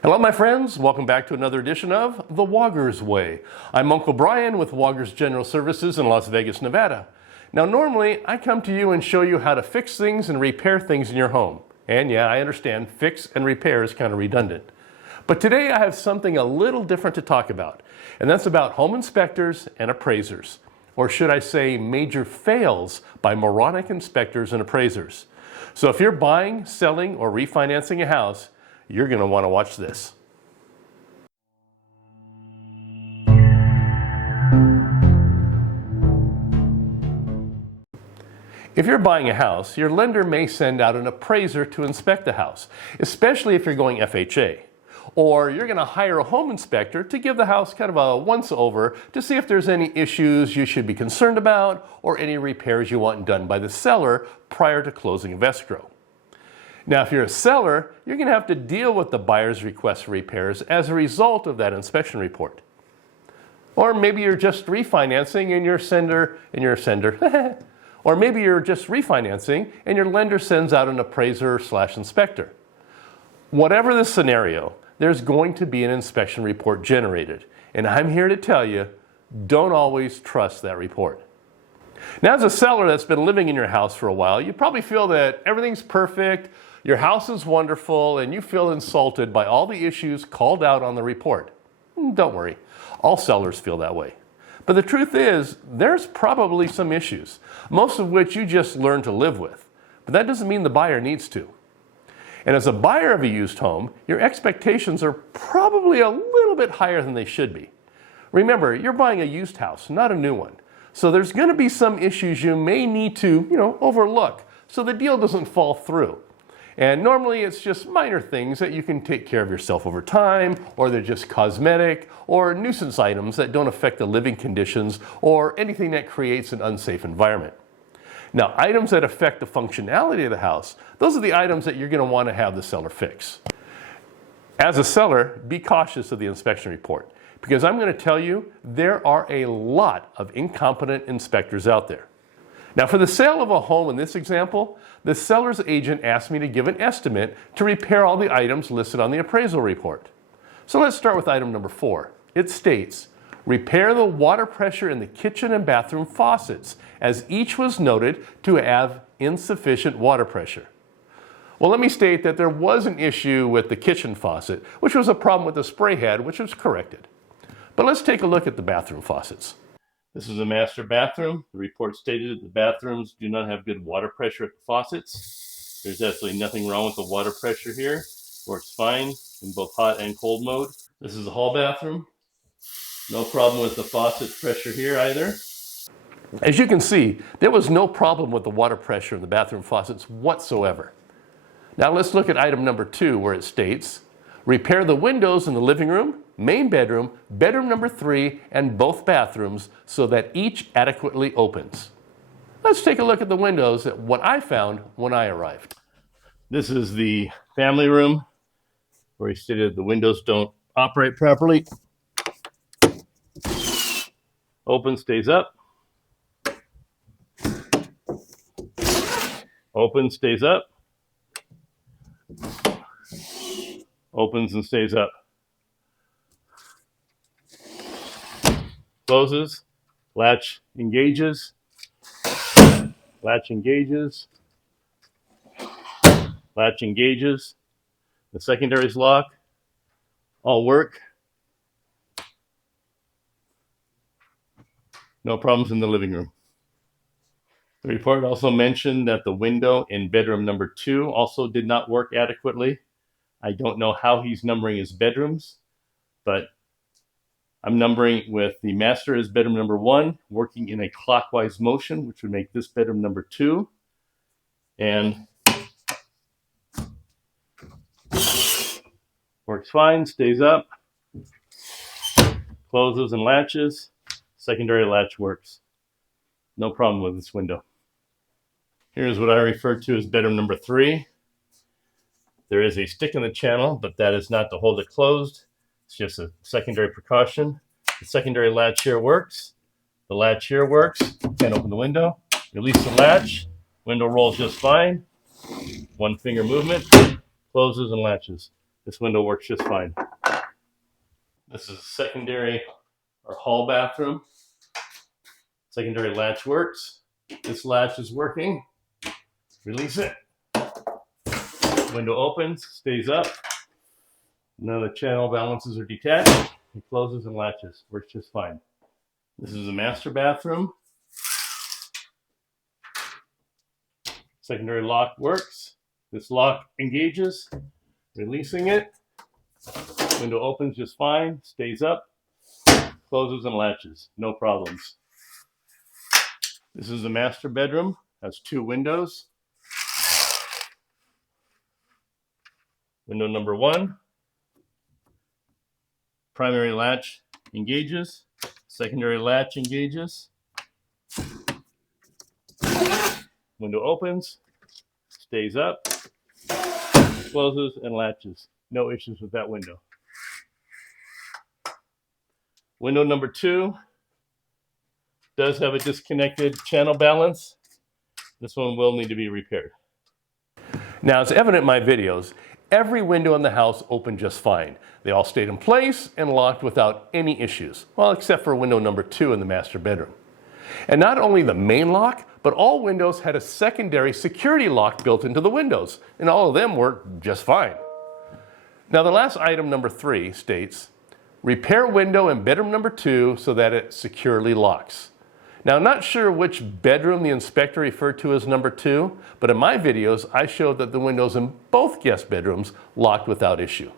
Hello my friends, welcome back to another edition of The Woggers Way. I'm Uncle Brian with Woggers General Services in Las Vegas, Nevada. Now normally I come to you and show you how to fix things and repair things in your home. And yeah, I understand fix and repair is kind of redundant. But today I have something a little different to talk about, and that's about home inspectors and appraisers. Or should I say major fails by moronic inspectors and appraisers. So if you're buying, selling, or refinancing a house, you're going to want to watch this. If you're buying a house, your lender may send out an appraiser to inspect the house, especially if you're going FHA. Or you're going to hire a home inspector to give the house kind of a once-over to see if there's any issues you should be concerned about or any repairs you want done by the seller prior to closing of escrow. Now, if you're a seller, you're going to have to deal with the buyer's request for repairs as a result of that inspection report. Or maybe you're just refinancing and or maybe you're just refinancing and your lender sends out an appraiser/inspector. Whatever the scenario, there's going to be an inspection report generated. And I'm here to tell you, don't always trust that report. Now, as a seller that's been living in your house for a while, you probably feel that everything's perfect, your house is wonderful, and you feel insulted by all the issues called out on the report. Don't worry, all sellers feel that way. But the truth is, there's probably some issues, most of which you just learn to live with. But that doesn't mean the buyer needs to. And as a buyer of a used home, your expectations are probably a little bit higher than they should be. Remember, you're buying a used house, not a new one. So there's going to be some issues you may need to, overlook so the deal doesn't fall through. And normally it's just minor things that you can take care of yourself over time, or they're just cosmetic, or nuisance items that don't affect the living conditions, or anything that creates an unsafe environment. Now, items that affect the functionality of the house, those are the items that you're going to want to have the seller fix. As a seller, be cautious of the inspection report, because I'm going to tell you there are a lot of incompetent inspectors out there. Now, for the sale of a home in this example, the seller's agent asked me to give an estimate to repair all the items listed on the appraisal report. So let's start with item number 4. It states, repair the water pressure in the kitchen and bathroom faucets, as each was noted to have insufficient water pressure. Well, let me state that there was an issue with the kitchen faucet, which was a problem with the spray head, which was corrected. But let's take a look at the bathroom faucets. This is a master bathroom. The report stated that the bathrooms do not have good water pressure at the faucets. There's absolutely nothing wrong with the water pressure here. Works fine in both hot and cold mode. This is a hall bathroom. No problem with the faucet pressure here either. As you can see, there was no problem with the water pressure in the bathroom faucets whatsoever. Now let's look at item number 2, where it states, repair the windows in the living room, main bedroom, bedroom number 3, and both bathrooms so that each adequately opens. Let's take a look at the windows at what I found when I arrived. This is the family room where he stated the windows don't operate properly. Open, stays up. Open, stays up. Opens and stays up. Closes, latch engages, latch engages, latch engages. The secondaries lock, all work. No problems in the living room. The report also mentioned that the window in bedroom number 2 also did not work adequately. I don't know how he's numbering his bedrooms, but I'm numbering with the master as bedroom number 1, working in a clockwise motion, which would make this bedroom number 2. And works fine, stays up, closes and latches. Secondary latch works. No problem with this window. Here's what I refer to as bedroom number 3. There is a stick in the channel, but that is not to hold it closed. It's just a secondary precaution. The secondary latch here works. The latch here works. Can't open the window. Release the latch. Window rolls just fine. One finger movement. Closes and latches. This window works just fine. This is a secondary or hall bathroom. Secondary latch works. This latch is working. Release it. Window opens, stays up. None of the channel balances are detached. It closes and latches. Works just fine. This is a master bathroom. Secondary lock works. This lock engages, releasing it. Window opens just fine, stays up, closes and latches. No problems. This is the master bedroom. Has 2 windows. Window number 1. Primary latch engages. Secondary latch engages. Window opens, stays up, closes and latches. No issues with that window. Window number 2 does have a disconnected channel balance. This one will need to be repaired. Now, as evident in my videos, every window in the house opened just fine. They all stayed in place and locked without any issues. Well, except for window number 2 in the master bedroom. And not only the main lock, but all windows had a secondary security lock built into the windows, and all of them worked just fine. Now, the last item, number 3, states, repair window in bedroom number 2 so that it securely locks. Now, I'm not sure which bedroom the inspector referred to as number 2, but in my videos, I showed that the windows in both guest bedrooms locked without issue.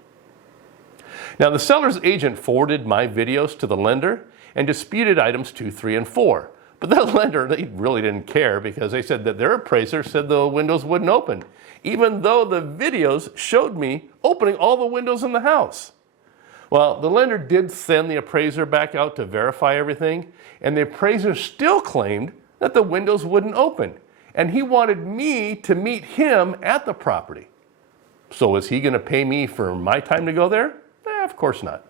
Now, the seller's agent forwarded my videos to the lender and disputed items 2, 3, and 4. But the lender, they really didn't care because they said that their appraiser said the windows wouldn't open, even though the videos showed me opening all the windows in the house. Well, the lender did send the appraiser back out to verify everything, and the appraiser still claimed that the windows wouldn't open, and he wanted me to meet him at the property. So was he going to pay me for my time to go there? Of course not.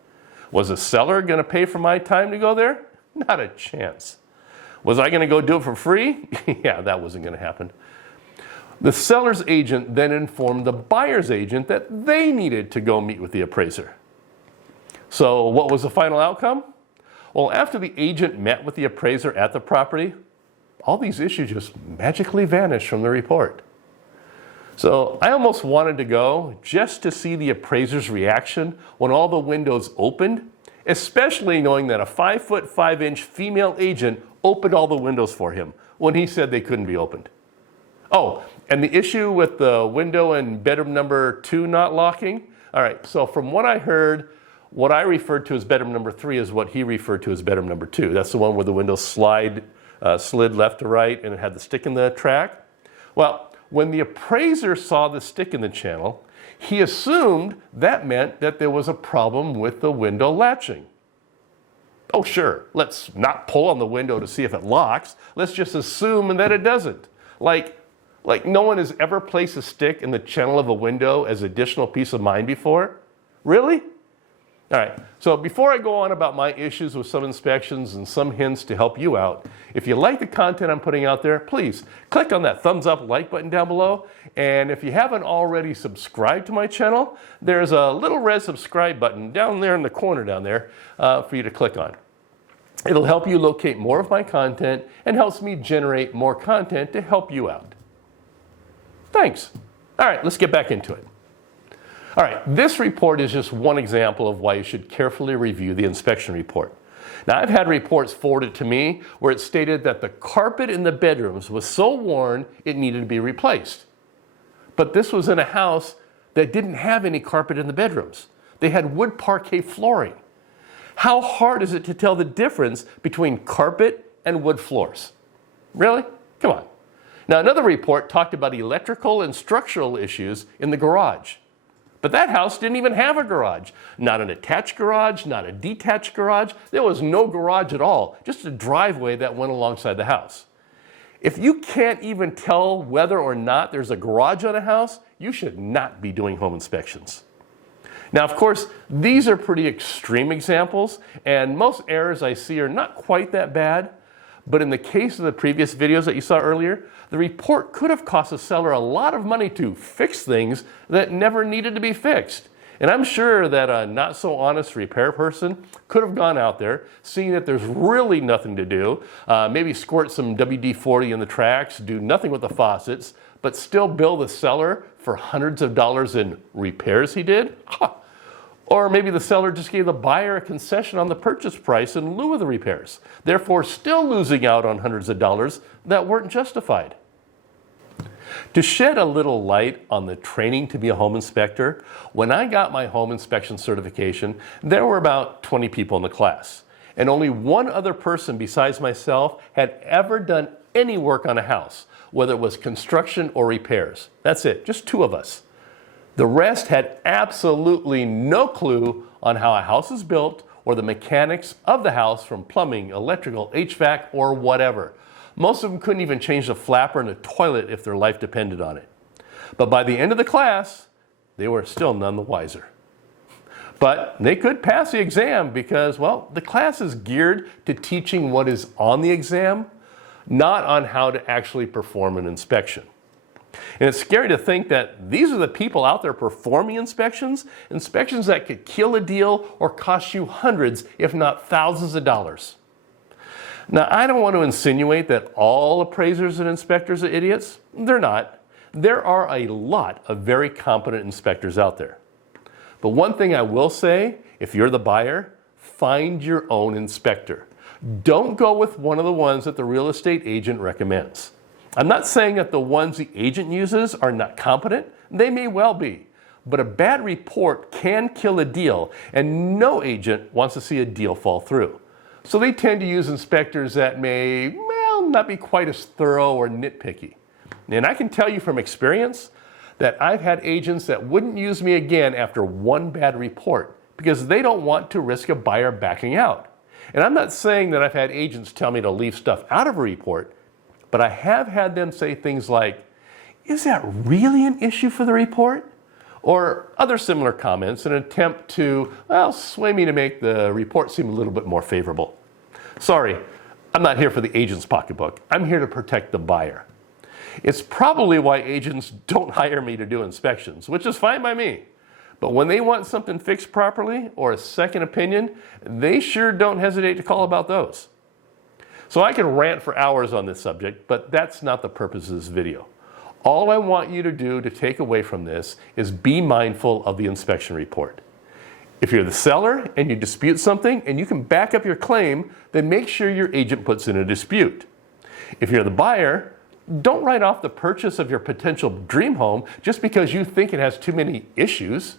Was the seller going to pay for my time to go there? Not a chance. Was I going to go do it for free? Yeah, that wasn't going to happen. The seller's agent then informed the buyer's agent that they needed to go meet with the appraiser. So what was the final outcome? Well, after the agent met with the appraiser at the property, all these issues just magically vanished from the report. So I almost wanted to go just to see the appraiser's reaction when all the windows opened, especially knowing that a 5'5" female agent opened all the windows for him when he said they couldn't be opened. Oh, and the issue with the window in bedroom number 2 not locking? All right, so from what I heard, what I referred to as bedroom number 3 is what he referred to as bedroom number 2. That's the one where the window slid left to right and it had the stick in the track. Well, when the appraiser saw the stick in the channel, he assumed that meant that there was a problem with the window latching. Oh, sure, let's not pull on the window to see if it locks. Let's just assume that it doesn't. Like no one has ever placed a stick in the channel of a window as additional peace of mind before? Really? All right, so before I go on about my issues with some inspections and some hints to help you out, if you like the content I'm putting out there, please click on that thumbs up like button down below. And if you haven't already subscribed to my channel, there's a little red subscribe button down there in the corner down there for you to click on. It'll help you locate more of my content and helps me generate more content to help you out. Thanks. All right, let's get back into it. All right, this report is just one example of why you should carefully review the inspection report. Now, I've had reports forwarded to me where it stated that the carpet in the bedrooms was so worn it needed to be replaced. But this was in a house that didn't have any carpet in the bedrooms. They had wood parquet flooring. How hard is it to tell the difference between carpet and wood floors? Really? Come on. Now, another report talked about electrical and structural issues in the garage. But that house didn't even have a garage. Not an attached garage, not a detached garage. There was no garage at all, just a driveway that went alongside the house. If you can't even tell whether or not there's a garage on a house, you should not be doing home inspections. Now, of course, these are pretty extreme examples, and most errors I see are not quite that bad. But in the case of the previous videos that you saw earlier, the report could have cost the seller a lot of money to fix things that never needed to be fixed. And I'm sure that a not so honest repair person could have gone out there, seeing that there's really nothing to do, maybe squirt some WD-40 in the tracks, do nothing with the faucets, but still bill the seller for hundreds of dollars in repairs he did. Or maybe the seller just gave the buyer a concession on the purchase price in lieu of the repairs, therefore still losing out on hundreds of dollars that weren't justified. To shed a little light on the training to be a home inspector, when I got my home inspection certification, there were about 20 people in the class, and only one other person besides myself had ever done any work on a house, whether it was construction or repairs. That's it, just 2 of us. The rest had absolutely no clue on how a house is built or the mechanics of the house, from plumbing, electrical, HVAC, or whatever. Most of them couldn't even change the flapper in the toilet if their life depended on it. But by the end of the class, they were still none the wiser. But they could pass the exam because, well, the class is geared to teaching what is on the exam, not on how to actually perform an inspection. And it's scary to think that these are the people out there performing inspections that could kill a deal or cost you hundreds, if not thousands of dollars. Now, I don't want to insinuate that all appraisers and inspectors are idiots. They're not. There are a lot of very competent inspectors out there. But one thing I will say, if you're the buyer, find your own inspector. Don't go with one of the ones that the real estate agent recommends. I'm not saying that the ones the agent uses are not competent. They may well be. But a bad report can kill a deal, and no agent wants to see a deal fall through. So they tend to use inspectors that may, well, not be quite as thorough or nitpicky. And I can tell you from experience that I've had agents that wouldn't use me again after one bad report because they don't want to risk a buyer backing out. And I'm not saying that I've had agents tell me to leave stuff out of a report, but I have had them say things like, "Is that really an issue for the report?" Or other similar comments in an attempt to, well, sway me to make the report seem a little bit more favorable. Sorry, I'm not here for the agent's pocketbook. I'm here to protect the buyer. It's probably why agents don't hire me to do inspections, which is fine by me. But when they want something fixed properly or a second opinion, they sure don't hesitate to call about those. So I can rant for hours on this subject, but that's not the purpose of this video. All I want you to do to take away from this is be mindful of the inspection report. If you're the seller and you dispute something and you can back up your claim, then make sure your agent puts in a dispute. If you're the buyer, don't write off the purchase of your potential dream home just because you think it has too many issues.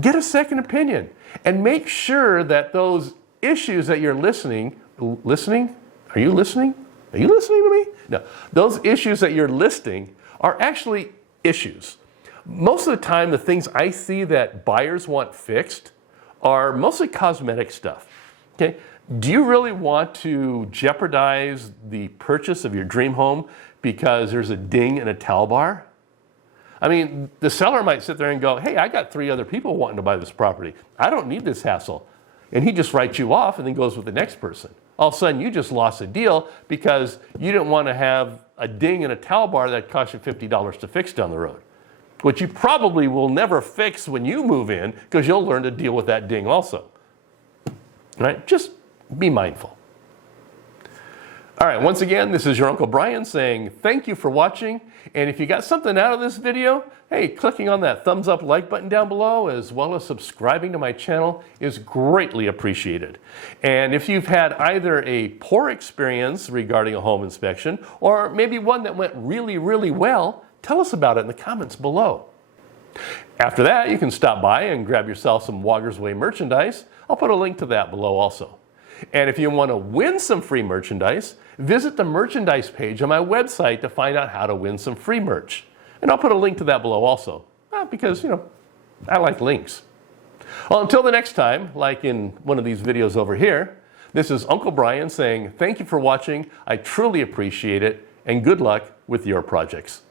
Get a second opinion and make sure that those issues that you're listening? Are you listening? Are you listening to me? No. Those issues that you're listing are actually issues. Most of the time, the things I see that buyers want fixed are mostly cosmetic stuff. Okay? Do you really want to jeopardize the purchase of your dream home because there's a ding in a towel bar? I mean, the seller might sit there and go, "Hey, I got 3 other people wanting to buy this property. I don't need this hassle." And he just writes you off and then goes with the next person. All of a sudden, you just lost a deal because you didn't want to have a ding in a towel bar that cost you $50 to fix down the road, which you probably will never fix when you move in because you'll learn to deal with that ding also. Right? Just be mindful. All right, once again, this is your Uncle Brian saying thank you for watching. And if you got something out of this video, hey, clicking on that thumbs up like button down below as well as subscribing to my channel is greatly appreciated. And if you've had either a poor experience regarding a home inspection or maybe one that went really, really well, tell us about it in the comments below. After that, you can stop by and grab yourself some Walker's Way merchandise. I'll put a link to that below also. And if you want to win some free merchandise, visit the merchandise page on my website to find out how to win some free merch. And I'll put a link to that below also, because, I like links. Well, until the next time, like in one of these videos over here, this is Uncle Brian saying thank you for watching. I truly appreciate it, and good luck with your projects.